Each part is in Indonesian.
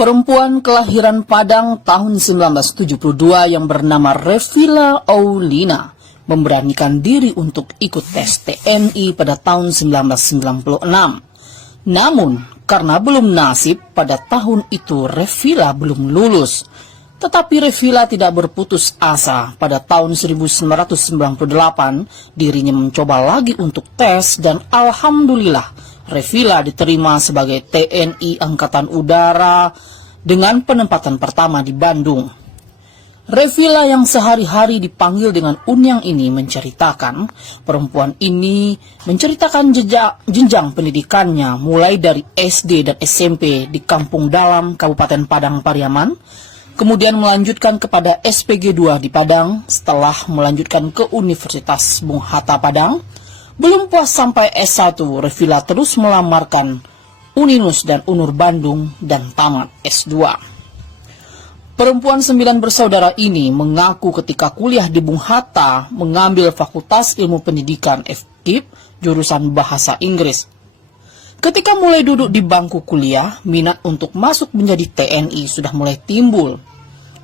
Perempuan kelahiran Padang tahun 1972 yang bernama Revila Aulina memberanikan diri untuk ikut tes TNI pada tahun 1996. Namun, karena belum nasib, pada tahun itu Revila belum lulus. Tetapi Revila tidak berputus asa. Pada tahun 1998, dirinya mencoba lagi untuk tes dan alhamdulillah Revila diterima sebagai TNI Angkatan Udara dengan penempatan pertama di Bandung. Revila yang sehari-hari dipanggil dengan Unyang ini menceritakan, perempuan ini menceritakan jenjang pendidikannya mulai dari SD dan SMP di Kampung Dalam, Kabupaten Padang Pariaman, kemudian melanjutkan kepada SPG 2 di Padang, setelah melanjutkan ke Universitas Bung Hatta Padang. Belum puas sampai S1, Revila terus melamarkan Uninus dan Unur Bandung dan tamat S2. Perempuan 9 bersaudara ini mengaku ketika kuliah di Bung Hatta mengambil Fakultas Ilmu Pendidikan FKIP jurusan Bahasa Inggris. Ketika mulai duduk di bangku kuliah, minat untuk masuk menjadi TNI sudah mulai timbul.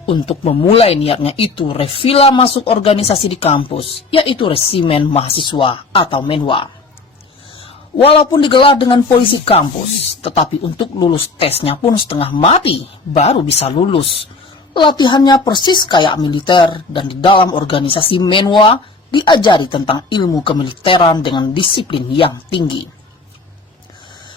Untuk memulai niatnya itu, Revila masuk organisasi di kampus, yaitu Resimen Mahasiswa atau Menwa. Walaupun digelar dengan polisi kampus, tetapi untuk lulus tesnya pun setengah mati, baru bisa lulus. Latihannya persis kayak militer, dan di dalam organisasi Menwa diajari tentang ilmu kemiliteran dengan disiplin yang tinggi.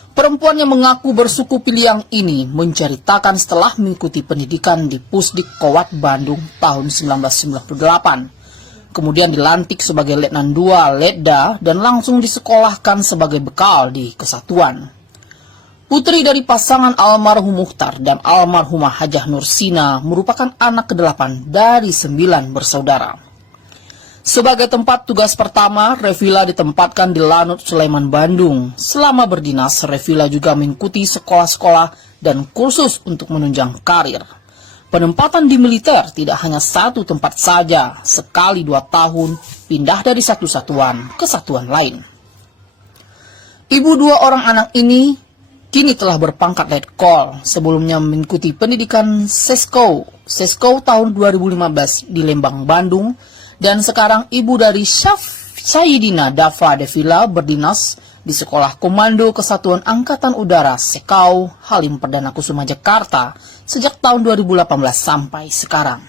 Perempuan yang mengaku bersuku Piliang ini menceritakan setelah mengikuti pendidikan di Pusdik Kowat Bandung tahun 1998. Kemudian dilantik sebagai Letnan 2 Letda dan langsung disekolahkan sebagai bekal di Kesatuan. Putri dari pasangan almarhum Mukhtar dan almarhumah Hajah Nursina merupakan anak ke-8 dari 9 bersaudara. Sebagai tempat tugas pertama, Revila ditempatkan di Lanut Sulaiman Bandung. Selama berdinas, Revila juga mengikuti sekolah-sekolah dan kursus untuk menunjang karir. Penempatan di militer tidak hanya satu tempat saja, sekali 2 tahun pindah dari satu satuan ke satuan lain. Ibu 2 orang anak ini kini telah berpangkat Letkol, sebelumnya mengikuti pendidikan Sesko tahun 2015 di Lembang, Bandung, dan sekarang ibu dari Sayyidina Dafa Devila berdinas di Sekolah Komando Kesatuan Angkatan Udara Sekau Halim Perdana Kusuma Jakarta sejak tahun 2018 sampai sekarang.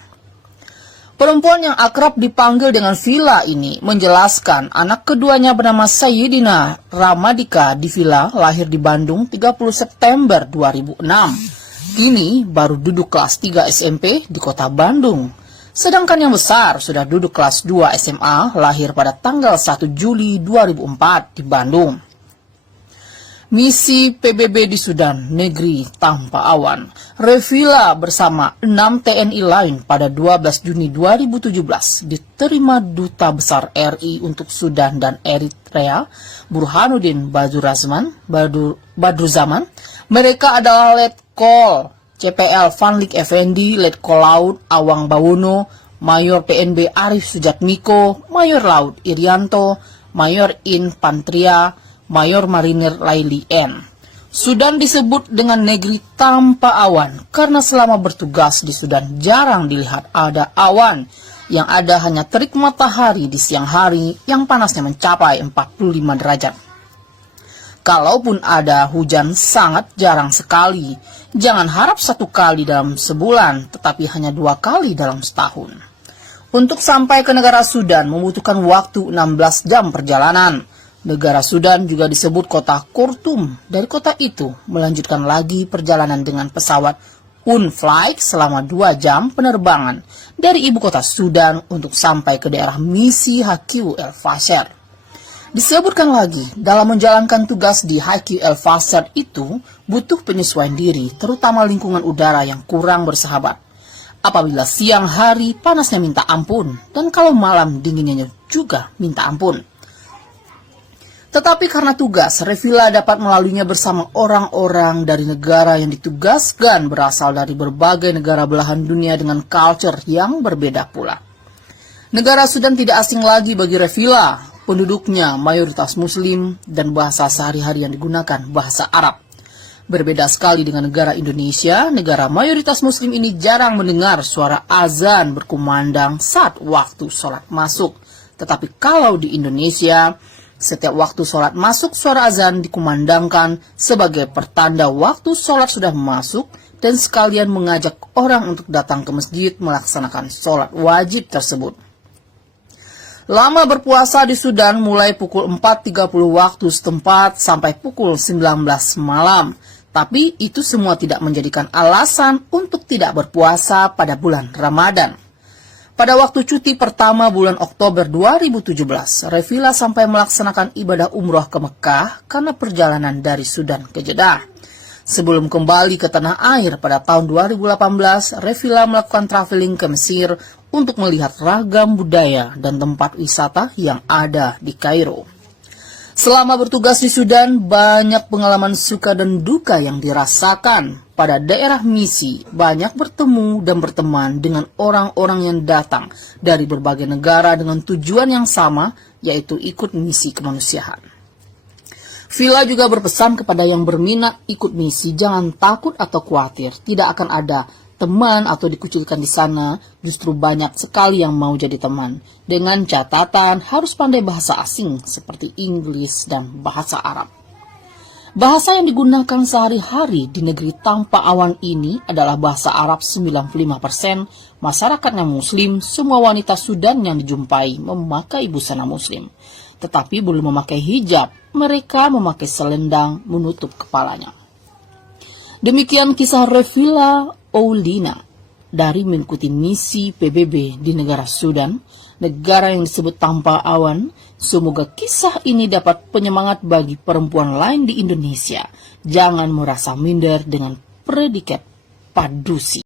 Perempuan yang akrab dipanggil dengan Vila ini menjelaskan anak keduanya bernama Sayyidina Ramadika Divila lahir di Bandung 30 September 2006. Kini baru duduk kelas 3 SMP di kota Bandung. Sedangkan yang besar sudah duduk kelas 2 SMA, lahir pada tanggal 1 Juli 2004 di Bandung. Misi PBB di Sudan, negeri tanpa awan. Revila bersama 6 TNI lain pada 12 Juni 2017 diterima Duta Besar RI untuk Sudan dan Eritrea, Burhanuddin Badruzaman. Mereka adalah Letkol CPL Vanlik Effendi, Letkol Laut Awang Bawono, Mayor PNB Arif Sujatmiko, Mayor Laut Irianto, Mayor Infantria, Mayor Marinir Laili N. Sudan disebut dengan negeri tanpa awan karena selama bertugas di Sudan jarang dilihat ada awan. Yang ada hanya terik matahari di siang hari yang panasnya mencapai 45 derajat. Kalaupun ada hujan sangat jarang sekali. Jangan harap 1 kali dalam sebulan, tetapi hanya 2 kali dalam setahun. Untuk sampai ke negara Sudan membutuhkan waktu 16 jam perjalanan. Negara Sudan juga disebut kota Khartoum. Dari kota itu melanjutkan lagi perjalanan dengan pesawat Unflight selama 2 jam penerbangan dari ibu kota Sudan untuk sampai ke daerah misi HQ El Fasher. Disebutkan lagi, dalam menjalankan tugas di HQ El Fasher itu butuh penyesuaian diri, terutama lingkungan udara yang kurang bersahabat. Apabila siang hari panasnya minta ampun, dan kalau malam dinginnya juga minta ampun. Tetapi karena tugas, Revila dapat melaluinya bersama orang-orang dari negara yang ditugaskan berasal dari berbagai negara belahan dunia dengan culture yang berbeda pula. Negara Sudan tidak asing lagi bagi Revila. Penduduknya mayoritas Muslim dan bahasa sehari-hari yang digunakan bahasa Arab. Berbeda sekali dengan negara Indonesia, negara mayoritas muslim ini jarang mendengar suara azan berkumandang saat waktu sholat masuk. Tetapi kalau di Indonesia, setiap waktu sholat masuk suara azan dikumandangkan sebagai pertanda waktu sholat sudah masuk dan sekalian mengajak orang untuk datang ke masjid melaksanakan sholat wajib tersebut. Lama berpuasa di Sudan mulai pukul 4.30 waktu setempat sampai pukul 19 malam. Tapi itu semua tidak menjadikan alasan untuk tidak berpuasa pada bulan Ramadan. Pada waktu cuti pertama bulan Oktober 2017, Revilla sampai melaksanakan ibadah umroh ke Mekah karena perjalanan dari Sudan ke Jeddah. Sebelum kembali ke tanah air pada tahun 2018, Revilla melakukan traveling ke Mesir untuk melihat ragam budaya dan tempat wisata yang ada di Kairo. Selama bertugas di Sudan, banyak pengalaman suka dan duka yang dirasakan. Pada daerah misi, banyak bertemu dan berteman dengan orang-orang yang datang dari berbagai negara dengan tujuan yang sama, yaitu ikut misi kemanusiaan. Villa juga berpesan kepada yang berminat ikut misi, jangan takut atau khawatir, tidak akan ada teman atau dikucilkan di sana, justru banyak sekali yang mau jadi teman. Dengan catatan harus pandai bahasa asing seperti Inggris dan bahasa Arab. Bahasa yang digunakan sehari-hari di negeri tanpa awan ini adalah bahasa Arab 95%, masyarakatnya muslim, semua wanita Sudan yang dijumpai memakai busana muslim. Tetapi belum memakai hijab, mereka memakai selendang menutup kepalanya. Demikian kisah Revilla Oulina dari mengikuti misi PBB di negara Sudan, negara yang disebut tanpa awan. Semoga kisah ini dapat penyemangat bagi perempuan lain di Indonesia. Jangan merasa minder dengan predikat padusi.